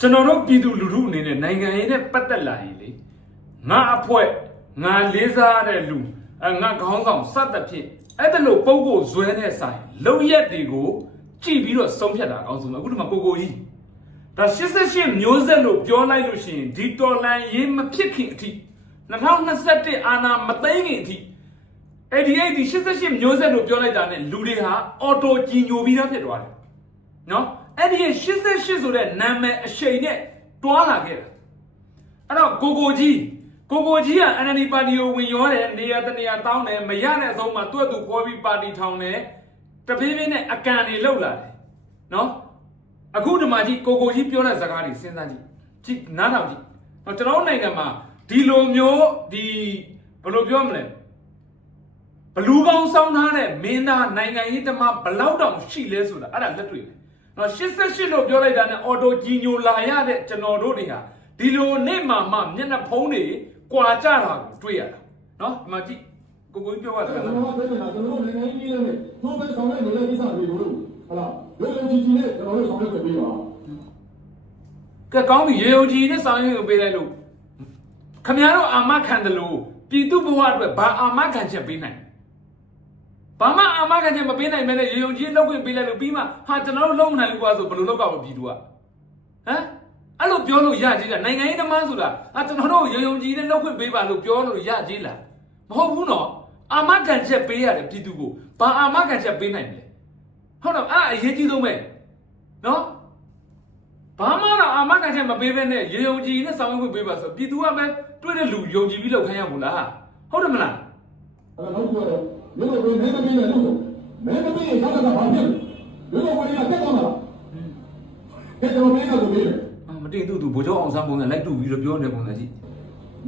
ကျွန်တော်တို့ပြည်သူလူထုအနေနဲ့နိုင်ငံရေးနဲ့ပတ်သက်လာရင်လေငါအဖွဲ့ငါလေးစားတဲ့လူအငါခေါင်းဆောင်စသဖြင့်အဲ့ဒါလို့ပုံကိုဇွဲနဲ့ဆိုင်လုံရက်တွေကိုကြည့်ပြီးတော့ဆုံးဖြတ်တာအကောင်းဆုံးပဲအခုဒီမှာကိုကိုကြီးဒါ88မျိုးဆက်လို့ပြောလိုက်လို့ရှိရင်ဒီတော်လန်ရေးမဖြစ်ခင်အထိ2021အာနာမသိမ်းခင်အထိအဲ့ဒီအဲ့ဒီ88မျိုးဆက်လို့ပြောလိုက်တာနဲ့လူတွေဟာအော်တိုကြီးညိုပြီးသားဖြစ်သွားတယ်နော် အဲ့ဒီ88ဆိုတဲ့နာမည်အရှိန်နဲ့တွားလာခဲ့တာအဲ့တော့ကိုကိုကြီးကိုကိုကြီးက NLD ပါတီကိုဝင်ရောတယ်နေရာတနေရာတောင်းတယ်မရတဲ့အဆုံးမှာသူ့အတူခေါ်ပြီးပါတီထောင်တယ်တပြေးပြေးနဲ့အကန်တွေလှုပ်လာတယ်နော်အခုဒီမှာကြီးကိုကိုကြီးပြောတဲ့စကားတွေစဉ်းစားကြည့်ကြည့်နားထောင်ကြည့်တော့ကျွန်တော်တို့နိုင်ငံမှာဒီလိုမျိုးဒီဘယ်လိုပြောမလဲဘလူးကောင်းစောင်းထားတဲ့မင်းသားနိုင်ငံရေးတမဘလောက်တောင်ရှိလဲဆိုတာအဲ့ဒါလက်တွေ့ပဲ နော်88လို့ပြောလိုက်တာနဲ့အော်တိုကြီးညိုလာရတဲ့ကျွန်တော်တို့တွေဟာဒီလိုနေ့မှမှမျက်နှာဖုံးတွေကွာကြတာကိုတွေ့ရတာနော်ဒီမှာကြည့်ကိုကိုကြီးပြောတာကကျွန်တော်တို့ပြည်နေတာကျွန်တော်တို့နိုင်ငံကြီးကြီးနဲ့ထိုးပဲဆောင်တဲ့နေတဲ့ကိစ္စတွေကိုလို့ဟလာလူလူကြီးကြီးနဲ့ကျွန်တော်တို့ဆောင်ရွက်ပေးပါကဲကောင်းပြီရေယုံကြည်နဲ့ဆောင်ရွက်ကိုပေးလိုက်လို့ခမရတို့အာမခံတယ်လို့ပြည်သူဘဝအတွက်ဘာအာမခံချက်ပေးနိုင် ဘာမှအာမခံချက်မပေးနိုင်မဲနဲ့ရေယုံကြည်လောက်ခွင့်ပေးလိုက်လို့ပြီးမှဟာကျွန်တော်တို့လုံးမနိုင်ဘူးကွာဆိုဘယ်လိုလောက်ကောက်မပြည်သူကဟမ်အဲ့လိုပြောလို့ရကြီးလားနိုင်ငံရေးသမားဆိုတာဟာကျွန်တော်တို့ရေယုံကြည်နဲ့လောက်ခွင့်ပေးပါလို့ပြောလို့ရကြီးလားမဟုတ်ဘူးနော်အာမခံချက်ပေးရတယ်ပြည်သူကိုဘာအာမခံချက်ပေးနိုင်မလဲဟုတ်တော့အဲ့ဒါအရေးကြီးဆုံးပဲနော်ဘာမှတော့အာမခံချက်မပေးဘဲနဲ့ရေယုံကြည်နဲ့ဆောင်ရွက်ခွင့်ပေးပါဆိုပြည်သူကပဲတွေ့တဲ့လူယုံကြည်ပြီးလောက်ခိုင်းရမို့လားဟုတ်တယ်မလားအဲ့တော့ တော့လူလူကိုနေမပြီးနဲ့လို့ဆိုနေမပြီးရင်ခါတာဘာဖြစ်လဲလူလူကိုလည်းတက်သွားမှာလားကဲကျွန်တော်မင်းကလူပြီးတယ်အာမတင်သူ့သူဗိုလ်ချုပ်အောင်ဆန်းပုံစံလိုက်တူပြီးတော့ပြောနေပုံစံရှိ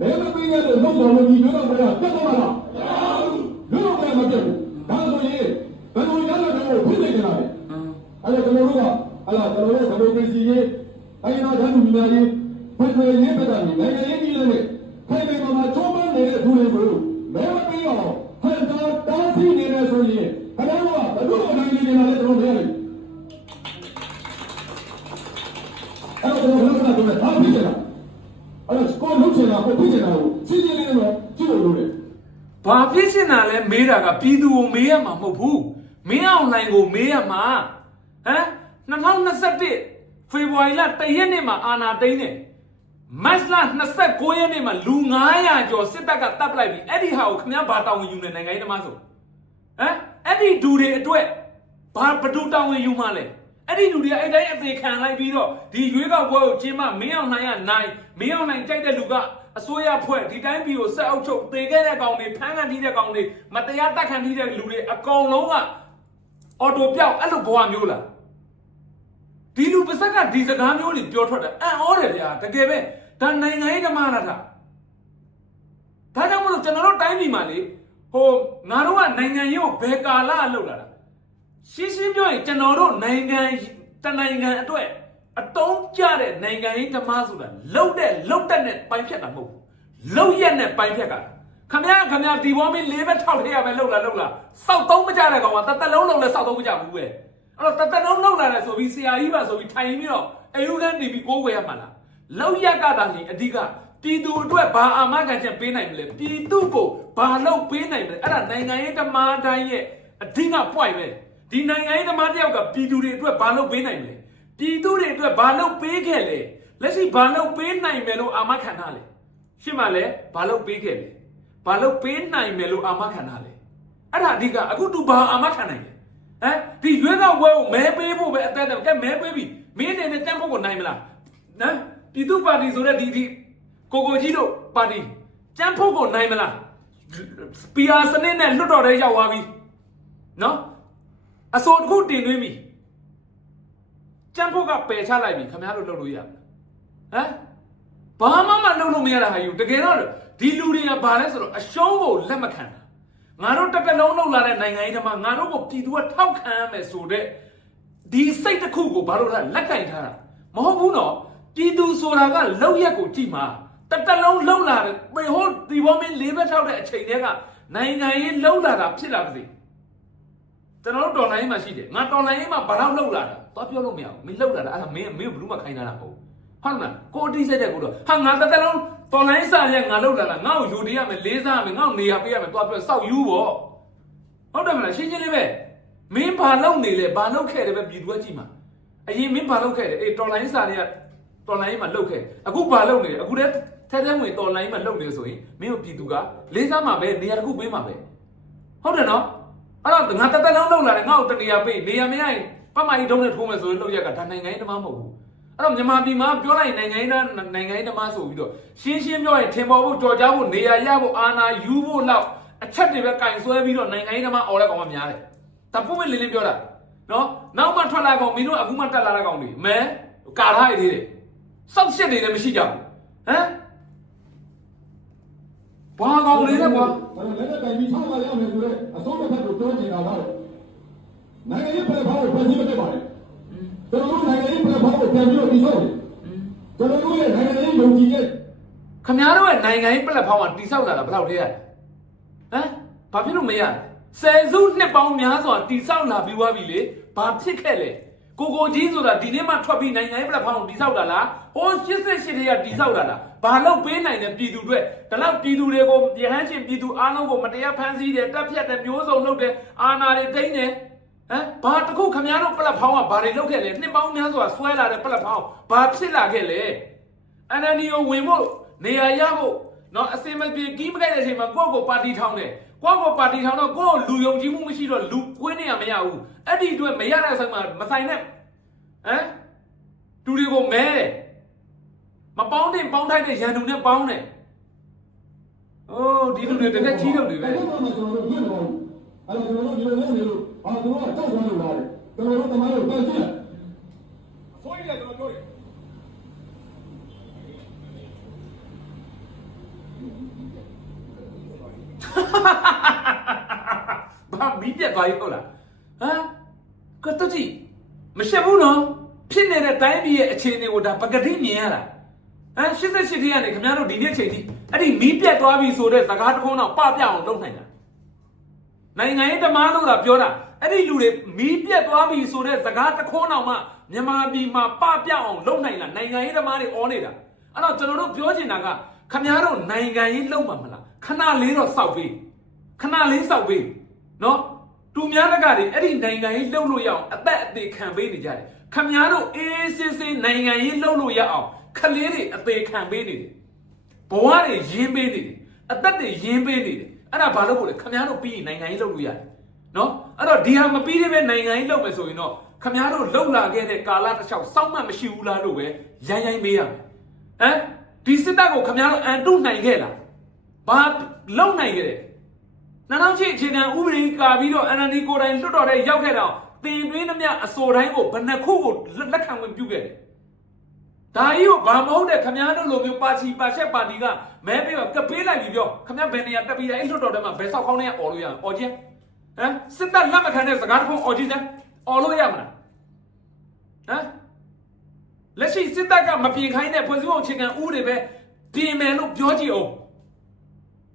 နေမပြီးနဲ့လို့လုံးတော်လို့ဒီလိုတော့ဘယ်ကတက်သွားမှာလားလူလူကလည်းမတက်ဘူးဒါဆိုရင်ဘယ်လိုရလဲတော့ဖိနေကြတာလဲအင်းအဲ့ဒါကျွန်တော်တို့ကအဲ့ဒါကျွန်တော်တို့ဒီမိုကရေစီရေးအဲ့ဒါဓာတ်လူများရေးဖက်ဒရယ်ရေးပတ်တာနေနိုင်ငံရေးကြီးလည်းခိုင်ခိုင်မာမာချုံးပန်းနေတဲ့သူတွေကိုမဲမပြီးအောင်ဟန်တာတားဆီးနေတယ်ဆိုရင်ခင်ဗျားတို့ကဘယ်လို နိုင်နေကြလဲကျွန်တော်မရဘူးအဲ့တော့ကျွန်တော်တို့ကတော့ဒါဖြစ်နေတာအဲ့တော့ကိုလုံးချင်တာကိုဖြစ်နေတာကိုရှင်းရှင်းလင်းလင်းတော့ကြည့်လို့လို့လေဘာဖြစ်ရှင်တာလဲမေးတာကပြည်သူကိုမေးရမှာမဟုတ်ဘူးမင်းအောင်လိုင်ကိုမေးရမှာဟမ်2021ဖေဖော်ဝါရီလ1ရက်နေ့မှာအာဏာသိမ်းတယ်မတ်လ29ရက်နေ့မှာလူ900ကျော်စစ်တပ်ကတပ်ပလိုက်ပြီအဲ့ဒီဟာကိုခင်ဗျားဘာတောင်းဝင်ယူနေနိုင်ငံရေးသမားဆိုဟမ်အဲ့ဒီဒူတွေအတွက် ဘာဘဒူတောင်းဝင်ယူမှလဲအဲ့ဒီလူတွေကအဲ့တိုင်းအသေးခံလိုက်ပြီးတော့ဒီရွေးကောက်ပွဲကိုကျင်းမမင်းအောင်နိုင်ရနိုင်မင်းအောင်နိုင်ကြိုက်တဲ့လူကအစိုးရဖွဲ့ဒီတိုင်းပြည်ကိုဆက်အုပ်ချုပ်သေခဲ့တဲ့ကောင်တွေဖမ်းခံထိတဲ့ကောင်တွေမတရားတက်ခံထိတဲ့လူတွေအကောင်လုံးကအော်တိုပြောက်အဲ့လိုဘဝမျိုးလားဒီလူပါဇက်ကဒီစကားမျိုးတွေပြောထွက်တာအံ့ဩတယ်ဗျာတကယ်ပဲဒါနိုင်ငံရေးဓမ္မလားတာဒါကြောင့်မလို့ကျွန်တော်တို့တိုင်းပြည်မှာလေဟိုငါတို့ကနိုင်ငံရေးကိုဘယ်ကာလလောက်လာတာ ရှင်းရှင်းပြောရင်ကျွန်တော်တို့နိုင်ငံတနိုင်ငံအတွက်အတုံးကြတဲ့နိုင်ငံရေးဓမ္မဆိုတာလှုပ်တဲ့လှုပ်တဲ့နဲ့ပိုင်းဖြတ်တာမဟုတ်ဘူးလှုပ်ရက်နဲ့ပိုင်းဖြတ်တာခမရခမရဒီဘောမင်းလေးဘက်ထောက်ထည့်ရပဲလှုပ်လာလှုပ်လာစောက်သုံးမကြတဲ့ကောင်ကတသက်လုံးလှုပ်လဲစောက်သုံးမကြဘူးပဲအဲ့တော့တသက်လုံးလှုပ်လာတယ်ဆိုပြီးဆရာကြီးပါဆိုပြီးထိုင်ပြီးတော့အယူကန်နေပြီးကိုးဝယ်ရမှာလားလှုပ်ရက်ကတာလေအဓိကပြည်သူအတွက်ဘာအာမခံချက်ပေးနိုင်မလဲပြည်သူကိုဘာလုပ်ပေးနိုင်မလဲအဲ့ဒါနိုင်ငံရေးဓမ္မတိုင်းရဲ့အဓိက point ပဲ ဒီနိုင်ငံရေးဓမ္မတယောက်ကပြည်သူတွေအတွက်ဘာလုပ်ပေးနိုင်မလဲပြည်သူတွေအတွက်ဘာလုပ်ပေးခဲ့လဲလက်ရှိဘာလုပ်ပေးနိုင်မယ်လို့အာမခံထားလဲရှင်းမလဲဘာလုပ်ပေးခဲ့လဲဘာလုပ်ပေးနိုင်မယ်လို့အာမခံထားလဲအဲ့ဒါအဓိကအခုသူဘာအာမခံနိုင်လဲဟမ်ဒီရွေးကောက်ပွဲကိုမဲပေးဖို့ပဲအသက်တယ်ကဲမဲပေးပြီမင်းအနေနဲ့တန်းဖို့ကိုနိုင်မလားနော်ပြည်သူပါတီဆိုတဲ့ဒီဒီကိုကိုကြီးတို့ပါတီကျန်းဖို့ကိုနိုင်မလား PR စနစ်နဲ့လွတ်တော်တဲ့ရောက်သွားပြီနော် အစိုးတစ်ခုတင်သွင်းပြီကျန်းဖို့ကပယ်ချလိုက်ပြီခင်ဗျားတို့လုပ်လို့ရမလားဟမ်ဘာမှမလုပ်လို့မရတာဟာယူတကယ်တော့ဒီလူတွေကဘာလဲဆိုတော့အရှုံးကိုလက်မခံတာငါတို့တစ်ကလုံးလောက်လာတဲ့နိုင်ငံရေးသမားငါတို့ကိုပြည်သူကထောက်ခံရမယ်ဆိုတဲ့ဒီစိတ်တစ်ခုကိုဘာလို့လဲလက်ကင်ထားတာမဟုတ်ဘူးနော်ပြည်သူဆိုတာကလောက်ရက်ကိုကြည့်မှာတစ်ကလုံးလောက်လာတယ်ပေဟိုဒီဘောမင်းလေးဘက်ထောက်တဲ့အချိန်တည်းကနိုင်ငံရေးလောက်လာတာဖြစ်လာပါစေ ကျွန်တော်တို့တော်လိုင်းမှာရှိတယ်ငါတော်လိုင်းမှာဘာလို့လောက်လာတာသွားပြောလို့မရဘူးမင်းလောက်လာတာအဲ့ဒါမင်းမင်းဘယ်လို့မှခိုင်းတာမဟုတ်ဟုတ်လားကိုအတိစိတ်တဲ့ကိုတော့ဟာငါတစ်သက်လုံးတော်လိုင်းစာရက်ငါလောက်လာလားငါ့ကိုယူတည်ရမယ်လေးစားရမယ်ငါ့ကိုနေရာပေးရမယ်တွားပြစောက်ယူပေါ့ဟုတ်တယ်မလားရှင်းရှင်းလေးပဲမင်းဘာလုပ်နေလဲဘာလုပ်ခဲ့တယ်ပဲပြည်သူကကြည့်မှာအရင်မင်းဘာလုပ်ခဲ့တယ်အေးတော်လိုင်းစာတွေကတော်လိုင်းမှာလုပ်ခဲ့အခုဘာလုပ်နေလဲအခုတည်းထဲထဲဝင်တော်လိုင်းမှာလုပ်နေဆိုရင်မင်းတို့ပြည်သူကလေးစားမှာပဲနေရာတစ်ခုပေးမှာပဲဟုတ်တယ်နော် အဲ့တော့ငါတစ်သက်လုံးလုပ်လာတယ်ငါ့ကိုတနေရာပေးနေရာမရရင်ပတ်မကြီးတုံးနဲ့ထိုးမယ်ဆိုရင်လုပ်ရကဒါနိုင်ငံရေးတမမဟုတ်ဘူးအဲ့တော့မြန်မာပြည်မှာပြောလိုက်နိုင်ငံရေးသားနိုင်ငံရေးသမားဆိုပြီးတော့ရှင်းရှင်းပြောရင်ထင်ပေါ်ဖို့ကြော်ကြားဖို့နေရာရဖို့အာဏာယူဖို့လောက်အချက်တွေပဲကင်ဆွဲပြီးတော့နိုင်ငံရေးသမားអော်တဲ့ကောင်ကများတယ်။ဒါပုံမဲ့လေးလေးပြောတာနော်နောက်မှထွက်လာကောင်မင်းတို့အခုမှတက်လာတဲ့ကောင်တွေမဲကာထားရသေးတယ်။စောက်ရှစ်တွေလည်းမရှိကြဘူး။ဟမ်ဘာကောင်လေးလဲကွာဒါလည်းလည်းတိုင်ပြီးထားပါရမယ်ဆိုတော့အစိုးရဘက်ကိုပြောချင်တာကတော့ နိုင်ငံရေးပြည်ဖောက်ကိုပြည်မတက်ပါနဲ့ကျွန်တော်တို့နိုင်ငံရေးပြည်ဖောက်ကိုပြန်ပြီးတော့တည်ဆောက်တယ်ကျွန်တော်တို့ရဲ့နိုင်ငံရေးယုံကြည်ချက်ခမားတို့ရဲ့နိုင်ငံရေးပလက်ဖောင်းကတိဆောက်လာတာဘယ်လောက်တည်းရလဲဟမ်ဘာဖြစ်လို့မရလဲဆယ်စုနှစ်ပေါင်းများစွာတိဆောက်လာပြီးွားပြီလေဘာဖြစ်ခဲ့လဲကိုကိုကြီးဆိုတာဒီနေ့မှထွက်ပြီးနိုင်ငံရေးပလက်ဖောင်းကိုတိဆောက်လာလားဟို88တည်းကတိဆောက်လာတာဘာလို့ပေးနိုင်တဲ့ပြည်သူတွေဒါတော့ပြည်သူတွေကိုရဟန်းရှင်ပြည်သူအားလုံးကိုမတရားဖမ်းဆီးတယ်တပ်ဖြတ်တယ်မျိုးစုံလုပ်တယ်အာဏာတွေတိမ့်တယ် ဟမ်ဘာတခုခမားတို့ပလက်ဖောင်းကဘာတွေလုပ်ခဲ့လဲနှစ်ပေါင်းများစွာဆွဲလာတဲ့ပလက်ဖောင်းဘာဖြစ်လာခဲ့လဲအန်အန်ဒီကိုဝင်ဖို့နေရာရဖို့နော်အစင်မပြေကီးမခဲ့တဲ့အချိန်မှာကိုယ့်ကိုပါတီထောင်းတယ်ကိုယ့်ကိုပါတီထောင်းတော့ကိုယ့်ကိုလူယုံကြည်မှုမရှိတော့လူကွင်းနေရမရဘူးအဲ့ဒီအတွက်မရတဲ့ဆိုင်မှာမဆိုင်နဲ့ဟမ်တူတွေကိုမဲတယ်မပေါင်းတင်ပေါင်းထိုက်တဲ့ရန်သူနဲ့ပေါင်းတယ်အိုးဒီလူတွေတကယ်ကြီးတော့တွေပဲအဲ့ဒါမှကျွန်တော်တို့ညှိတော့အဲ့တော့ကျွန်တော်တို့ဒီလိုလုပ်နေလို့ ဟာသူတို့ကကြောက်သွားလို့လားကျွန်တော်တို့တမန်တို့ပြန်ကြည့်အစိုးရကကျွန်တော်ပြောတယ်ဘာမီးပြတ်သွားပြီဟုတ်လားဟမ်ကတော့ကြည့်မရှက်ဘူးနော်ဖြစ်နေတဲ့တိုင်းပြည်ရဲ့အခြေအနေကိုဒါပကတိမြင်ရတာဟမ်88တိကနေခင်ဗျားတို့ဒီနေ့ချိန်ထိအဲ့ဒီမီးပြတ်သွားပြီဆိုတဲ့စကားတစ်ခုတော့ပပြအောင်လုပ်နိုင်တာနိုင်ငံရေးဓမ္မလို့သာပြောတာ အဲ့ဒီလူတွေမီးပြတ်သွားပြီဆိုတဲ့စကားတစ်ခုတော့မှမြန်မာပြည်မှာပပြအောင်လုပ်နိုင်လားနိုင်ငံရေးဓမ္မတွေအောနေတာအဲ့တော့ကျွန်တော်တို့ပြောချင်တာကခင်ဗျားတို့နိုင်ငံရေးလုပ်မှာမလားခဏလေးတော့စောက်ပေးခဏလေးစောက်ပေးနော်သူများတကတွေအဲ့ဒီနိုင်ငံရေးလှုပ်လို့ရအောင်အသက်အသေးခံပေးနေကြတယ်ခမများတို့အေးအေးဆေးဆေးနိုင်ငံရေးလှုပ်လို့ရအောင်ခလေးတွေအသေးခံပေးနေတယ်ဘဝတွေရင်းပေးနေတယ်အသက်တွေရင်းပေးနေတယ်အဲ့ဒါဘာလို့ပို့လဲခမများတို့ပြီးရင်နိုင်ငံရေးလှုပ်လို့ရတယ်နော် အဲ့တော့ဒီဟာမပြီးသေးပဲနိုင်ငံရေးလှုပ်မယ်ဆိုရင်တော့ခမများတို့လှုပ်လာခဲ့တဲ့ကာလတစ်လျှောက်စောင့်မှမရှိဘူးလားလို့ပဲရိုင်းရိုင်းမေးရမယ်ဟမ်ဒီစစ်တပ်ကိုခမများတို့အန်တုနိုင်ခဲ့လားဘာလုံနိုင်ခဲ့တယ်နောက်ချစ်အခြေခံဥပဒေကာပြီးတော့ NLD ကိုယ်တိုင်လွတ်တော်တဲ့ရောက်ခဲ့တော့တင်တွင်းသမျှအစော်တိုင်းကိုဘယ်နှခုကိုလက်ခံဝင်ပြုခဲ့တယ်။ဒါကြီးကိုဘာမဟုတ်တဲ့ခမားတို့လိုမျိုးပါချီပါချက်ပါတီကမဲပေးတော့ကပေးလိုက်ပြီးပြောခမားဘယ်နေရာတက်ပြီးတယ်အဲ့လွတ်တော်ထဲမှာဘယ်ဆောက်ခေါင်းနဲ့អော်လို့ရအောင်អော်ချင်း ဟမ်စစ်တပ်လက်မခံတဲ့စကားတစ်ခုအော်ကြည့်စမ်းအော်လို့ရမလားဟမ်လက်ရှိစစ်တပ်ကမပြင်ခိုင်းတဲ့ဖွဲ့စည်းပုံအခြေခံဥပဒေပဲပြင်မယ်လို့ပြောကြည့်အောင်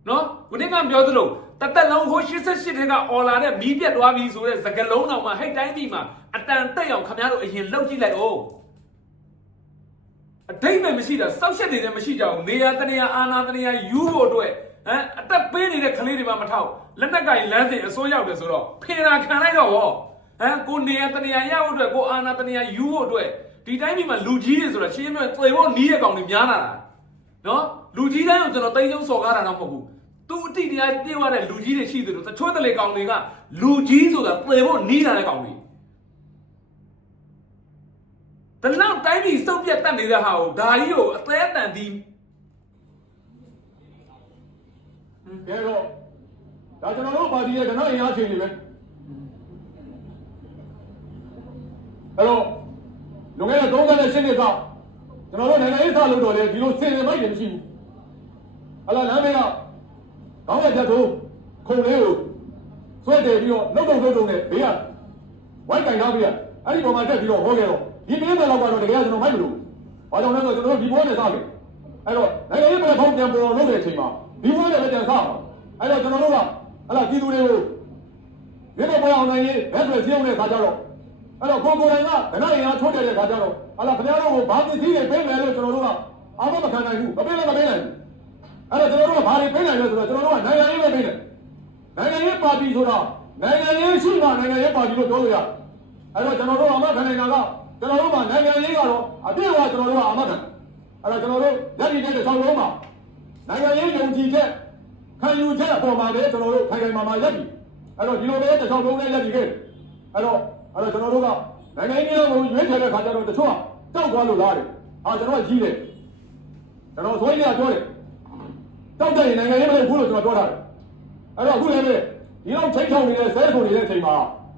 နော်ခုနေ့ကပြောသလိုတသက်လုံးကို88ထဲကအော်လာတဲ့မီးပြတ်သွားပြီဆိုတဲ့စကလုံးတော်မှာဟိတ်တိုင်းပြီမှာအတန်တက်အောင်ခမရတို့အရင်လှုပ်ကြည့်လိုက်အောင်အတိတ်ပဲမရှိတာစောက်ရှက်နေတယ်မရှိကြဘူးနေရာတနေရာအာနာတနေရာယူဖို့အတွက် ဟမ်အသက်ပေးနေတဲ့ကလေးတွေမှမထောက်လက်နက်ကင်လမ်းစဉ်အစိုးရောက်တယ်ဆိုတော့ဖေရာခံလိုက်တော့ဟောဟမ်ကိုနေရာတနေရာရဖို့အတွက်ကိုအာနာတနေရာယူဖို့အတွက်ဒီတိုင်းပြည်မှာလူကြီးတွေဆိုတော့ရှင်းရှင်းပြောသေဖို့နီးတဲ့ကောင်တွေများလာတာနော်လူကြီးတိုင်းကိုကျွန်တော်တိတ်ကျုံစော်ကားတာတော့မဟုတ်ဘူးသူအတိတရားပြည့်ဝတဲ့လူကြီးတွေရှိသလိုတချို့တလေကောင်တွေကလူကြီးဆိုတာသေဖို့နီးလာတဲ့ကောင်တွေတလောက်တိုင်းပြည်စုပ်ပြတ်တတ်နေတဲ့ဟာကိုဒါကြီးကိုအသေးအတန်ဒီ ကဲတော့ဒါကျွန်တော်တို့ပါတီရဲ့ကဏ္ဍအင်အားချိန်တွေပဲအဲ့တော့လွန်ခဲ့တဲ့38နှစ်ကကျွန်တော်တို့နိုင်ငံရေးစာလုပ်တော်လေဒီလိုစင်စင်မိုက်တွေမရှိဘူးဟလာလမ်းမေးကကောင်းရချက်ကိုခုံလေးကိုဆွဲတယ်ပြီးတော့နှုတ်တုံနှုတ်တုံနဲ့ဘေးကဝိုက်ကင်ထားပြီးအဲ့ဒီပေါ်မှာတက်ပြီးတော့ဟောခဲ့တော့ဒီမင်းတွေတော့ကတော့တကယ်ကျွန်တော်မိုက်မလို့ဘာကြောင့်လဲဆိုတော့ကျွန်တော်တို့ဒီဘောနဲ့စားတယ်အဲ့တော့နိုင်ငံရေးပေါ်ဖောင်းပြန်ပေါ်လုပ်တဲ့အချိန်မှာ ဒီဘောနဲ့ပဲပြန်စားအောင်အဲ့တော့ကျွန်တော်တို့ကဟလာပြည်သူတွေကိုမြစ်ပေါ်အောင်နိုင်ရေးဘက်ဆွဲစည်းအောင်တဲ့ခါကြတော့အဲ့တော့ကိုကိုယ်တိုင်ကခဏရင်အားထိုးတယ်တဲ့ခါကျတော့ဟာလာခင်ဗျားတို့ကိုဘာပစ္စည်းတွေပေးမယ်လို့ကျွန်တော်တို့ကအာမမခံနိုင်ဘူးမပေးလည်းမပေးနိုင်ဘူးအဲ့တော့ကျွန်တော်တို့ကဘာတွေပေးနိုင်လဲဆိုတော့ကျွန်တော်တို့ကနိုင်ငံရေးပဲပေးတယ်နိုင်ငံရေးပါတီဆိုတာနိုင်ငံရေးရှိမှနိုင်ငံရေးပါတီလို့ပြောလို့ရတယ်အဲ့တော့ကျွန်တော်တို့အာမခံနိုင်တာကကျွန်တော်တို့ကနိုင်ငံရေးကတော့အပြည့်အဝကျွန်တော်တို့ကအာမခံအဲ့တော့ကျွန်တော်တို့ရည်ရည်တဲ့ဆောင်းလုံးမှာ နိုင်ငံရေးယုံကြည်ချက်ခံယူချက်အပေါ်မှာလည်းကျွန်တော်တို့ခိုင်ခိုင်မာမာရပ်ပြီအဲ့တော့ဒီလိုပဲတစ်ဆောင်းလုံးနဲ့ရပ်ပြီခဲ့အဲ့တော့အဲ့တော့ကျွန်တော်တို့ကနိုင်ငံရေးကိုရွေးချယ်တဲ့ခါကျတော့တချို့ကတောက်သွားလို့လားတယ်ဟာကျွန်တော်ကကြီးတယ်ကျွန်တော်ဆိုရင်လည်းပြောတယ်တောက်တဲ့နိုင်ငံရေးမလို့ဘူးလို့ကျွန်တော်ပြောတာတယ်အဲ့တော့အခုလည်းပဲဒီလောက်ချိန်ချောင်းနေတဲ့ဆဲခုံနေတဲ့အချိန်မှာ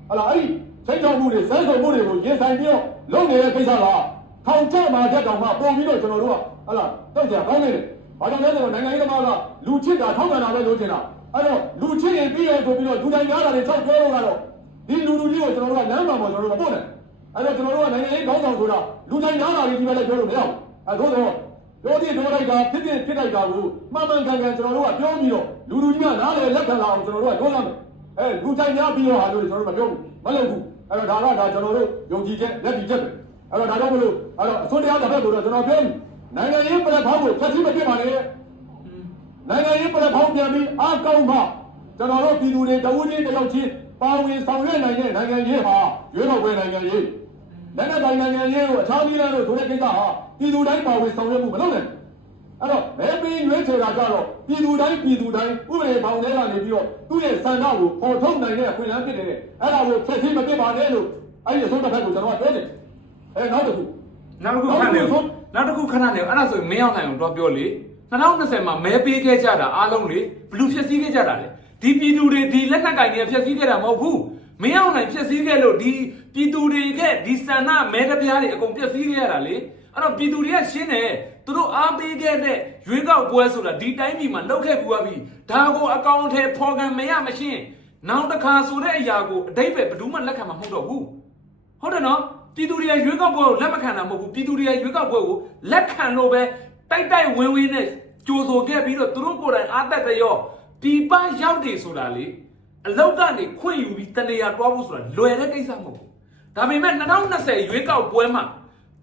ဟလာအဲ့ဒီချိန်ချောင်းမှုတွေဆဲခုံမှုတွေကိုရင်ဆိုင်ပြီးတော့လုပ်နေတဲ့ကိစ္စကထောင်ကျမှာချက်တောင်မှပုံပြီးတော့ကျွန်တော်တို့ကဟလာတောက်ကြကောင်းနေတယ် ဘာကြောင့်လဲဆိုတော့နိုင်ငံရေးသမားကလူချစ်တာထောက်ခံတာပဲလို့ထင်တာအဲ့တော့လူချစ်ရင်ပြီးရင်ဆိုပြီးတော့လူတိုင်းများတာတွေချက်ပြောလို့ကတော့ဒီလူလူကြီးကိုကျွန်တော်တို့ကလမ်းမှာပေါ်ကျွန်တော်တို့ကပို့တယ်အဲ့တော့ကျွန်တော်တို့ကနိုင်ငံရေးခေါင်းဆောင်ဆိုတာလူတိုင်းများတာတွေဒီပဲလည်းပြောလို့မရဘူးအဲ့တော့ပြောသည်ပြောလိုက်တာဖြစ်ဖြစ်ဖြစ်လိုက်တာကိုမှန်မှန်ကန်ကန်ကျွန်တော်တို့ကပြောပြီးတော့လူလူကြီးကနားလေလက်ခံလာအောင်ကျွန်တော်တို့ကပြောရမယ်အဲလူတိုင်းများပြီးတော့ဟာလို့ကျွန်တော်တို့မပြောဘူးမလုပ်ဘူးအဲ့တော့ဒါကဒါကျွန်တော်တို့ယုံကြည်ချက်လက်ပြီးချက်ပဲအဲ့တော့ဒါကြောင့်မလို့အဲ့တော့အစွန်းတရားတစ်ဖက်ကိုတော့ကျွန်တော်ပြောပြီ နိုင်ငံရေးပလက်ဖောင်းကိုဖျက်ဆီးမပြစ်ပါနဲ့နိုင်ငံရေးပလက်ဖောင်းပြန်ပြီးအားကောင်းမှကျွန်တော်တို့ပြည်သူတွေတဝူးချင်းတယောက်ချင်းပါဝင်ဆောင်ရွက်နိုင်တဲ့နိုင်ငံရေးဟာရွေးကောက်ပွဲနိုင်ငံရေးလက်နက်တိုင်းနိုင်ငံရေးကိုအခြားပြည်နယ်တို့ဆိုတဲ့ကိစ္စဟာပြည်သူတိုင်းပါဝင်ဆောင်ရွက်မှုမလုပ်နဲ့အဲ့တော့မဲပေးရွေးချယ်တာကြတော့ပြည်သူတိုင်းပြည်သူတိုင်းဥပဒေပေါင်းထဲကနေပြီးတော့သူ့ရဲ့စံနှုန်းကိုပေါ်ထုတ်နိုင်တဲ့အခွင့်အလမ်းဖြစ်နေတဲ့အဲ့ဒါကိုဖျက်ဆီးမပစ်ပါနဲ့လို့အဲ့ဒီအစိုးရဘက်ကိုကျွန်တော်ကပြောတယ်အဲနောက်တစ်ခုနောက်တစ်ခုခဏနေဦး နောက်တစ်ခုခဏနေဦးအဲ့ဒါဆိုရင်မင်းအောင်နိုင်အောင်တော့ပြောလေ2020မှာမဲပေးခဲ့ကြတာအားလုံးလေဘလူဖြစ်စည်းခဲ့ကြတာလေဒီပြည်သူတွေဒီလက်နက်ကင်တွေဖြစ်စည်းခဲ့တာမဟုတ်ဘူးမင်းအောင်နိုင်ဖြစ်စည်းခဲ့လို့ဒီပြည်သူတွေကဒီစန္ဒမဲတပြားတွေအကုန်ဖြစ်စည်းခဲ့ရတာလေအဲ့တော့ပြည်သူတွေကရှင်းတယ်သူတို့အားပေးခဲ့တဲ့ရွေးကောက်ပွဲဆိုတာဒီတိုင်းပြည်မှာလောက်ခဲ့ပူရပြီဒါကိုအကောင့်ထဲဖော်ကံမရမရှင်းနောက်တစ်ခါဆိုတဲ့အရာကိုအတိတ်ပဲဘယ်သူမှလက်ခံမှာမဟုတ်တော့ဘူးဟုတ်တယ်နော် ပြည်သူတွေကရွေးကောက်ပွဲကိုလက်မခံတာမဟုတ်ဘူးပြည်သူတွေကရွေးကောက်ပွဲကိုလက်ခံလို့ပဲတိုက်တိုက်ဝင်းဝင်းနဲ့ကြိုးဆိုခဲ့ပြီးတော့သူတို့ကိုယ်တိုင်အားသက်တဲ့ရောဒီပရောက်တယ်ဆိုတာလေအလောက်ကနေခွင့်ယူပြီးတနေရာတွားဖို့ဆိုတာလွယ်တဲ့ကိစ္စမဟုတ်ဘူးဒါပေမဲ့2020ရွေးကောက်ပွဲမှာ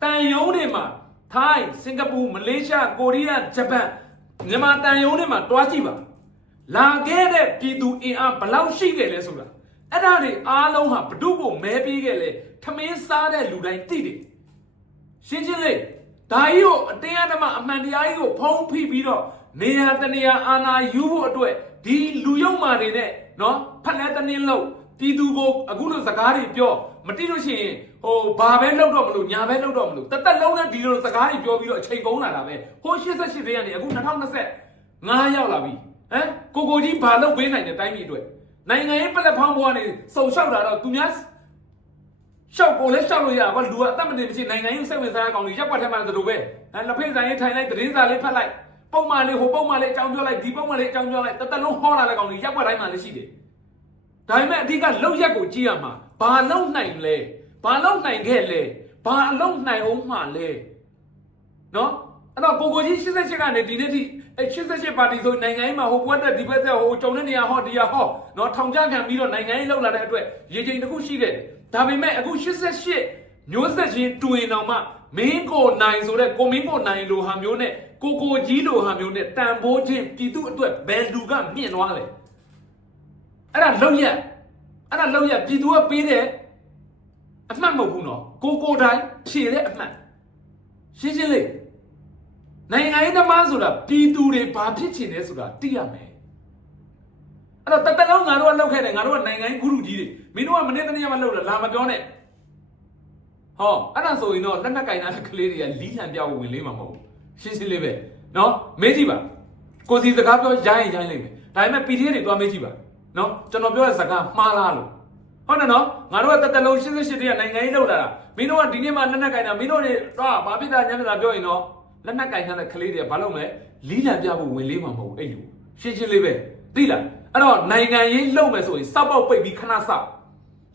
တန်ယုံတွေမှာထိုင်းစင်ကာပူမလေးရှားကိုရီးယားဂျပန်မြန်မာတန်ယုံတွေမှာတွားကြည့်ပါလာခဲ့တဲ့ပြည်သူအင်အားဘယ်လောက်ရှိခဲ့လဲဆိုတာအဲ့ဒါတွေအားလုံးဟာဘဒုကိုမဲပေးခဲ့လေ ထမင်းစားတဲ့လူတိုင်းသိတယ်ရှင်းချင်းလေးဒါကြီးကိုအတင်းအဓမ္မအမှန်တရားကြီးကိုဖုံးဖိပြီးတော့နေရာတနေရာအာဏာယူဖို့အတွက်ဒီလူယုံမာတွေနဲ့နော်ဖက်လက်တနင်းလို့ပြည်သူကိုအခုလိုစကားတွေပြောမတိလို့ရှိရင်ဟိုဘာပဲလုပ်တော့မလို့ညာပဲလုပ်တော့မလို့တသက်လုံးနဲ့ဒီလိုစကားတွေပြောပြီးတော့အချိန်ကုန်လာတာပဲဟို88တဲ့ကနေအခု2025ရောက်လာပြီဟမ်ကိုကိုကြီးဘာလုပ်ပေးနိုင်တဲ့တိုင်းပြည်အတွက်နိုင်ငံရေးပလက်ဖောင်းပေါ်ကနေစုံလျှောက်တာတော့သူများ ရှောက်ကိုလည်းရှောက်လို့ရပါလူကအသက်မတင်မရှိနိုင်ငံရေးစိတ်ဝင်စားတဲ့ကောင်တွေရက်ွက်ထဲမှာတူပဲအဲလက်ဖိတ်ဆိုင်ရေးထိုင်လိုက်သတင်းစာလေးဖတ်လိုက်ပုံမှန်လေးဟိုပုံမှန်လေးအကြောင်းပြောလိုက်ဒီပုံမှန်လေးအကြောင်းပြောလိုက်တသက်လုံးဟောလာတဲ့ကောင်တွေရက်ွက်တိုင်းမှာလည်းရှိတယ်ဒါပေမဲ့အဓိကလောက်ရက်ကိုကြည့်ရမှာဘာလောက်နိုင်လဲဘာလောက်နိုင်ခဲ့လဲဘာအလောက်နိုင်အောင်မှလဲနော်အဲ့တော့ကိုကိုကြီး88ကနေဒီနေ့ထိအဲ88ပါတီဆိုနိုင်ငံရေးမှာဟိုဘွက်တက်ဒီဘက်တက်ဟိုကြုံတဲ့နေရာဟောဒီရာဟောနော်ထောင်ချခံပြီးတော့နိုင်ငံရေးလောက်လာတဲ့အတွက်ရေချိန်တစ်ခုရှိခဲ့တယ် ဒါပေမဲ့အခု88မျိုးဆက်ချင်းတွင်တော်မှမင်းကိုနိုင်ဆိုတဲ့ကိုမင်းကိုနိုင်လိုဟာမျိုးနဲ့ကိုကိုကြီးလိုဟာမျိုးနဲ့တန်ဖိုးချင်းပြည်သူအတွက်ဘယ်လူကမြင့်သွားလဲအဲ့ဒါလောက်ရက်အဲ့ဒါလောက်ရက်ပြည်သူကပေးတဲ့အမှတ်မဟုတ်ဘူးနော်ကိုကိုတိုင်းဖြည့်တဲ့အမှတ်ရှင်းရှင်းလေးနိုင်ငံရေးသမားဆိုတာပြည်သူတွေဘာဖြစ်ချင်လဲဆိုတာသိရမယ် အဲ့တော့တတလုံးငါတို့ကလောက်ခဲ့တယ်ငါတို့ကနိုင်ငံရေးဂုရုကြီးတွေမင်းတို့ကမနေ့တနေ့မှလောက်လာလာမပြောနဲ့ဟောအဲ့ဒါဆိုရင်တော့လက်နက်ကင်တဲ့ကလေးတွေကလီးလံပြောက်ဝင်လေးမှာမဟုတ်ဘူးရှင်းရှင်းလေးပဲနော်မေးကြည့်ပါကိုစီစကားပြောရိုင်းရင်ရိုင်းလိုက်မယ်ဒါပေမဲ့ PDF တွေသွားမေးကြည့်ပါနော်ကျွန်တော်ပြောတဲ့စကားမှားလားလို့ဟုတ်တယ်နော်ငါတို့ကတတလုံး88တည်းကနိုင်ငံရေးလောက်လာတာမင်းတို့ကဒီနေ့မှလက်နက်ကင်တာမင်းတို့တွေကဘာဖြစ်တာညံ့တာပြောရင်တော့လက်နက်ကင်ထားတဲ့ကလေးတွေကဘာလုပ်မလဲလီးလံပြဖို့ဝင်လေးမှာမဟုတ်ဘူးအဲ့လိုရှင်းရှင်းလေးပဲသိလား အဲ့တော့နိုင်ငံရေးလုပ်မယ်ဆိုရင်စောက်ပေါက်ပိတ်ပြီးခဏစောက်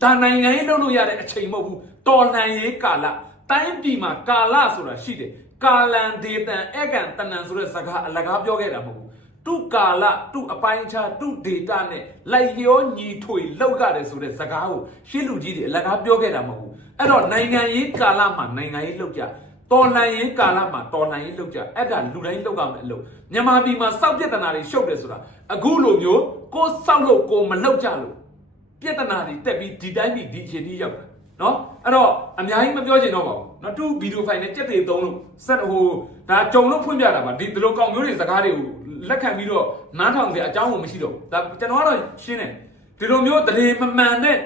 ဒါနိုင်ငံရေးလုပ်လို့ရတဲ့အချိန်မဟုတ်ဘူးတော်လှန်ရေးကာလတိုင်းပြည်မှာကာလဆိုတာရှိတယ်ကာလန်ဒေတန်အကံတနန်ဆိုတဲ့စကားအလကားပြောခဲ့တာမဟုတ်ဘူးတုကာလတုအပိုင်းခြားတုဒေတာနဲ့လိုက်လျောညီထွေလောက်ရတယ်ဆိုတဲ့စကားကိုရှင်းလူကြီးတွေအလကားပြောခဲ့တာမဟုတ်ဘူးအဲ့တော့နိုင်ငံရေးကာလမှာနိုင်ငံရေးလုပ်ကြ တော်လှန်ရေးကာလမှာတော်လှန်ရေးလုပ်ကြအဲ့ဒါလူတိုင်းလုပ်ရမယ်အလုပ်မြန်မာပြည်မှာစောက်ပြဿနာတွေရှုပ်တယ်ဆိုတာအခုလိုမျိုးကိုယ်စောက်လို့ကိုယ်မလုပ်ကြလို့ပြဿနာတွေတက်ပြီးဒီတိုင်းပြီးဒီအချိန်ကြီးရောက်တာနော်အဲ့တော့အများကြီးမပြောချင်တော့ပါဘူးနော်တူဗီဒီယိုဖိုင်နဲ့ကြက်တွေသုံးလို့စက်ဟိုဒါကြုံလို့ဖွင့်ပြတာပါဒီဒီလိုကောင်မျိုးတွေစကားတွေကိုလက်ခံပြီးတော့နားထောင်စရာအကြောင်းကိုမရှိတော့ဘူးဒါကျွန်တော်ကတော့ရှင်းတယ်ဒီလိုမျိုးတရေမမှန်တဲ့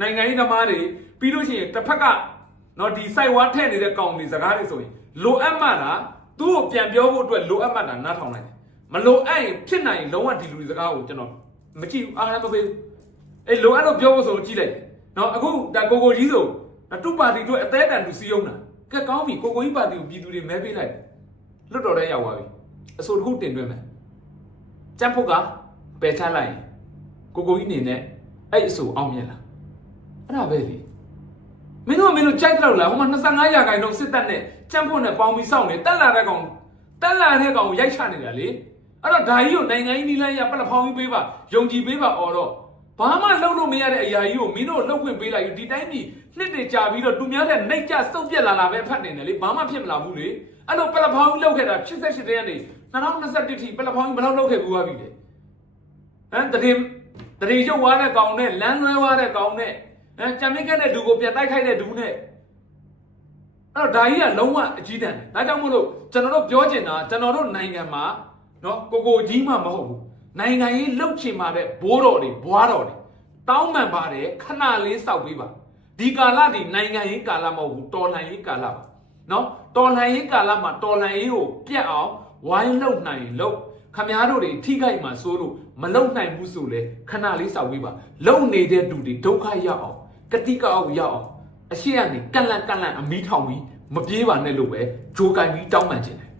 နိုင်ငံရေးသမားတွေပြီးလို့ရှိရင်တစ်ဖက်က နော်ဒီစိုက်ဝါထည့်နေတဲ့ကောင်တွေစကားတွေဆိုရင်လိုအပ်မှတာသူ့ကိုပြန်ပြောဖို့အတွက်လိုအပ်မှတာနားထောင်လိုက်တယ်မလိုအပ်ရင်ဖြစ်နိုင်ရင်လုံးဝဒီလူတွေစကားကိုကျွန်တော်မကြည့်ဘူးအားလည်းမပေးဘူးအေးလိုအပ်လို့ပြောဖို့ဆိုကြည့်လိုက်နော်အခုဒါကိုကိုကြီးဆိုဒါသူ့ပါတီတို့အသေးအတန်သူစီယုံတာကဲကောင်းပြီကိုကိုကြီးပါတီကိုပြည်သူတွေမဲပေးလိုက်လွတ်တော်တဲ့ရောက်သွားပြီအဆိုတစ်ခုတင်သွင်းမယ်ကြက်ဖို့ကပယ်ချလိုက်ရင်ကိုကိုကြီးနေနဲ့အဲ့အဆိုအောင်မြင်လားအဲ့ဒါပဲလေ မင်းတို့ကမင်းတို့ကြိုက်တော့လားဟိုမှာ25ရာခိုင်နှုန်းစစ်တပ်နဲ့ကြက်ဖို့နဲ့ပေါင်းပြီးစောင့်နေတက်လာတဲ့ကောင်တက်လာတဲ့ကောင်ကိုရိုက်ချနေတာလေအဲ့တော့ဒါကြီးကိုနိုင်ငံကြီးနီးလန်းရပလက်ဖောင်းကြီးပေးပါယုံကြည်ပေးပါအော်တော့ဘာမှလုပ်လို့မရတဲ့အရာကြီးကိုမင်းတို့လှုပ်ခွင့်ပေးလိုက်ယူဒီတိုင်းပြည်နှစ်တွေကြာပြီးတော့သူများတဲ့နှိတ်ကြစုပ်ပြက်လာလာပဲဖတ်နေတယ်လေဘာမှဖြစ်မလာဘူးလေအဲ့လိုပလက်ဖောင်းကြီးလှုပ်ခဲ့တာ88တဲ့ကနေ2021ထိပလက်ဖောင်းကြီးဘယ်လောက်လှုပ်ခဲ့ဘူးပါပြီလေဟမ်တရင်တရင်ရုပ်သွားတဲ့ကောင်နဲ့လမ်းလွဲသွားတဲ့ကောင်နဲ့ ဟမ်ကြံမင်းကတဲ့ဒူကိုပြန်တိုက်ခိုက်တဲ့ဒူနဲ့အဲ့တော့ဒါကြီးကလုံးဝအကြီးတန်းတယ်ဒါကြောင့်မို့လို့ကျွန်တော်တို့ပြောချင်တာကျွန်တော်တို့နိုင်ငံမှာနော်ကိုကိုကြီးမှမဟုတ်ဘူးနိုင်ငံရေးလှုပ်ချင်ပါတဲ့ဘိုးတော်တွေဘွားတော်တွေတောင်းပန်ပါတယ်ခဏလေးစောက်ပေးပါဒီကာလဒီနိုင်ငံရေးကာလမဟုတ်ဘူးတော်လှန်ရေးကာလပါနော်တော်လှန်ရေးကာလမှာတော်လှန်ရေးကိုပြတ်အောင်ဝိုင်းလုံနိုင်လို့ခမားတို့တွေထိခိုက်မှဆိုလို့မလုံနိုင်ဘူးဆိုလေခဏလေးစောက်ပေးပါလုံနေတဲ့သူတွေဒုက္ခရောက်အောင် ကတိကအောင်ရောက်အောင်အရှိရကနေကန့်လန့်ကန့်လန့်အမီးထောင်ပြီးမပြေးပါနဲ့လို့ပဲဂျိုကန်ပြီးတောင်းပန်ခြင်းတယ်